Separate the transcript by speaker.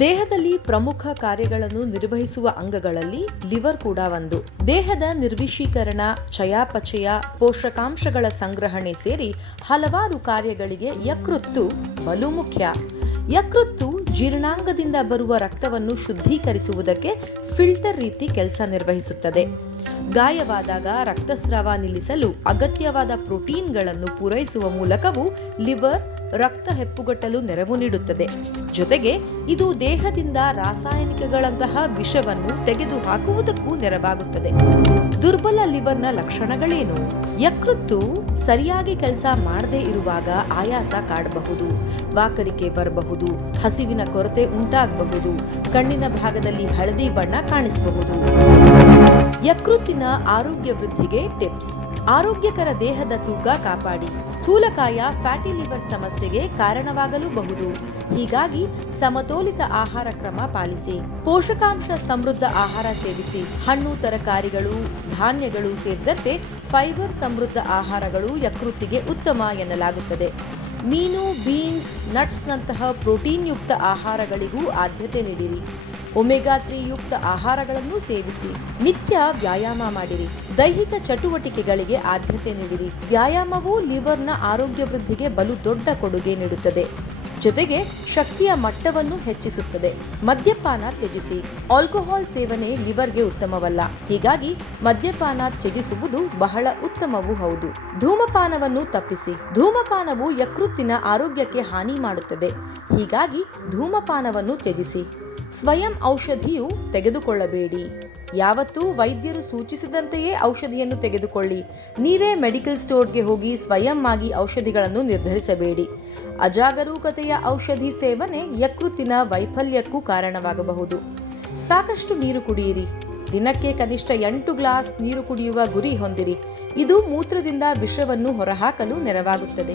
Speaker 1: ದೇಹದಲ್ಲಿ ಪ್ರಮುಖ ಕಾರ್ಯಗಳನ್ನು ನಿರ್ವಹಿಸುವ ಅಂಗಗಳಲ್ಲಿ ಲಿವರ್ ಕೂಡ ಒಂದು. ದೇಹದ ನಿರ್ವಿಶೀಕರಣ, ಚಯಾಪಚಯ, ಪೋಷಕಾಂಶಗಳ ಸಂಗ್ರಹಣೆ ಸೇರಿ ಹಲವಾರು ಕಾರ್ಯಗಳಿಗೆ ಯಕೃತ್ತು ಬಲು ಮುಖ್ಯ. ಯಕೃತ್ತು ಜೀರ್ಣಾಂಗದಿಂದ ಬರುವ ರಕ್ತವನ್ನು ಶುದ್ಧೀಕರಿಸುವುದಕ್ಕೆ ಫಿಲ್ಟರ್ ರೀತಿ ಕೆಲಸ ನಿರ್ವಹಿಸುತ್ತದೆ. ಗಾಯವಾದಾಗ ರಕ್ತಸ್ರಾವ ನಿಲ್ಲಿಸಲು ಅಗತ್ಯವಾದ ಪ್ರೋಟೀನ್ಗಳನ್ನು ಪೂರೈಸುವ ಮೂಲಕವೂ ಲಿವರ್ ರಕ್ತ ಹೆಪ್ಪುಗಟ್ಟಲು ನೆರವು ನೀಡುತ್ತದೆ. ಜೊತೆಗೆ ಇದು ದೇಹದಿಂದ ರಾಸಾಯನಿಕಗಳಂತಹ ವಿಷವನ್ನು ತೆಗೆದು ಹಾಕುವುದಕ್ಕೂ ನೆರವಾಗುತ್ತದೆ. ದುರ್ಬಲ ಲಿವರ್ನ ಲಕ್ಷಣಗಳೇನು? ಯಕೃತ್ತು ಸರಿಯಾಗಿ ಕೆಲಸ ಮಾಡದೇ ಇರುವಾಗ ಆಯಾಸ ಕಾಡಬಹುದು. ವಾಕರಿಕೆ ಬರಬಹುದು, ಹಸಿವಿನ ಕೊರತೆ ಉಂಟಾಗಬಹುದು, ಕಣ್ಣಿನ ಭಾಗದಲ್ಲಿ ಹಳದಿ ಬಣ್ಣ ಕಾಣಿಸಬಹುದು. ಯಕೃತ್ತಿನ ಆರೋಗ್ಯ ವೃದ್ಧಿಗೆ ಟಿಪ್ಸ್. ಆರೋಗ್ಯಕರ ದೇಹದ ತೂಕ ಕಾಪಾಡಿ. ಸ್ಥೂಲಕಾಯ ಫ್ಯಾಟಿ ಲಿವರ್ ಸಮಸ್ಯೆಗೆ ಕಾರಣವಾಗಲೂಬಹುದು. ಹೀಗಾಗಿ ಸಮತೋಲಿತ ಆಹಾರ ಕ್ರಮ ಪಾಲಿಸಿ. ಪೋಷಕಾಂಶ ಸಮೃದ್ಧ ಆಹಾರ ಸೇವಿಸಿ. ಹಣ್ಣು, ತರಕಾರಿಗಳು, ಧಾನ್ಯಗಳು ಸೇರಿದಂತೆ ಫೈಬರ್ ಸಮೃದ್ಧ ಆಹಾರಗಳು ಯಕೃತ್ತಿಗೆ ಉತ್ತಮ ಎನ್ನಲಾಗುತ್ತದೆ. ಮೀನು, ಬೀನ್ಸ್, ನಟ್ಸ್ನಂತಹ ಪ್ರೋಟೀನ್ ಯುಕ್ತ ಆಹಾರಗಳಿಗೂ ಆದ್ಯತೆ ನೀಡಿರಿ. ಒಮೆಗಾ ತ್ರೀ ಯುಕ್ತ ಆಹಾರಗಳನ್ನು ಸೇವಿಸಿ, ನಿತ್ಯ ವ್ಯಾಯಾಮ ಮಾಡಿರಿ. ದೈಹಿಕ ಚಟುವಟಿಕೆಗಳಿಗೆ ಆದ್ಯತೆ ನೀಡಿರಿ. ವ್ಯಾಯಾಮವು ಲಿವರ್ನ ಆರೋಗ್ಯ ವೃದ್ಧಿಗೆ ಬಲು ದೊಡ್ಡ ಕೊಡುಗೆ ನೀಡುತ್ತದೆ. ಜೊತೆಗೆ ಶಕ್ತಿಯ ಮಟ್ಟವನ್ನು ಹೆಚ್ಚಿಸುತ್ತದೆ. ಮದ್ಯಪಾನ ತ್ಯಜಿಸಿ. ಆಲ್ಕೋಹಾಲ್ ಸೇವನೆ ಲಿವರ್ಗೆ ಉತ್ತಮವಲ್ಲ. ಹೀಗಾಗಿ ಮದ್ಯಪಾನ ತ್ಯಜಿಸುವುದು ಬಹಳ ಉತ್ತಮವೂ ಹೌದು. ಧೂಮಪಾನವನ್ನು ತಪ್ಪಿಸಿ. ಧೂಮಪಾನವು ಯಕೃತ್ತಿನ ಆರೋಗ್ಯಕ್ಕೆ ಹಾನಿ ಮಾಡುತ್ತದೆ. ಹೀಗಾಗಿ ಧೂಮಪಾನವನ್ನು ತ್ಯಜಿಸಿ. ಸ್ವಯಂ ಔಷಧಿಯು ತೆಗೆದುಕೊಳ್ಳಬೇಡಿ. ಯಾವತ್ತೂ ವೈದ್ಯರು ಸೂಚಿಸಿದಂತೆಯೇ ಔಷಧಿಯನ್ನು ತೆಗೆದುಕೊಳ್ಳಿ. ನೀವೇ ಮೆಡಿಕಲ್ ಸ್ಟೋರ್ಗೆ ಹೋಗಿ ಸ್ವಯಂ ಆಗಿ ಔಷಧಿಗಳನ್ನು ನಿರ್ಧರಿಸಬೇಡಿ. ಅಜಾಗರೂಕತೆಯ ಔಷಧಿ ಸೇವನೆ ಯಕೃತ್ತಿನ ವೈಫಲ್ಯಕ್ಕೂ ಕಾರಣವಾಗಬಹುದು. ಸಾಕಷ್ಟು ನೀರು ಕುಡಿಯಿರಿ. ದಿನಕ್ಕೆ ಕನಿಷ್ಠ ಎಂಟು ಗ್ಲಾಸ್ ನೀರು ಕುಡಿಯುವ ಗುರಿ ಹೊಂದಿರಿ. ಇದು ಮೂತ್ರದಿಂದ ವಿಷವನ್ನು ಹೊರಹಾಕಲು ನೆರವಾಗುತ್ತದೆ.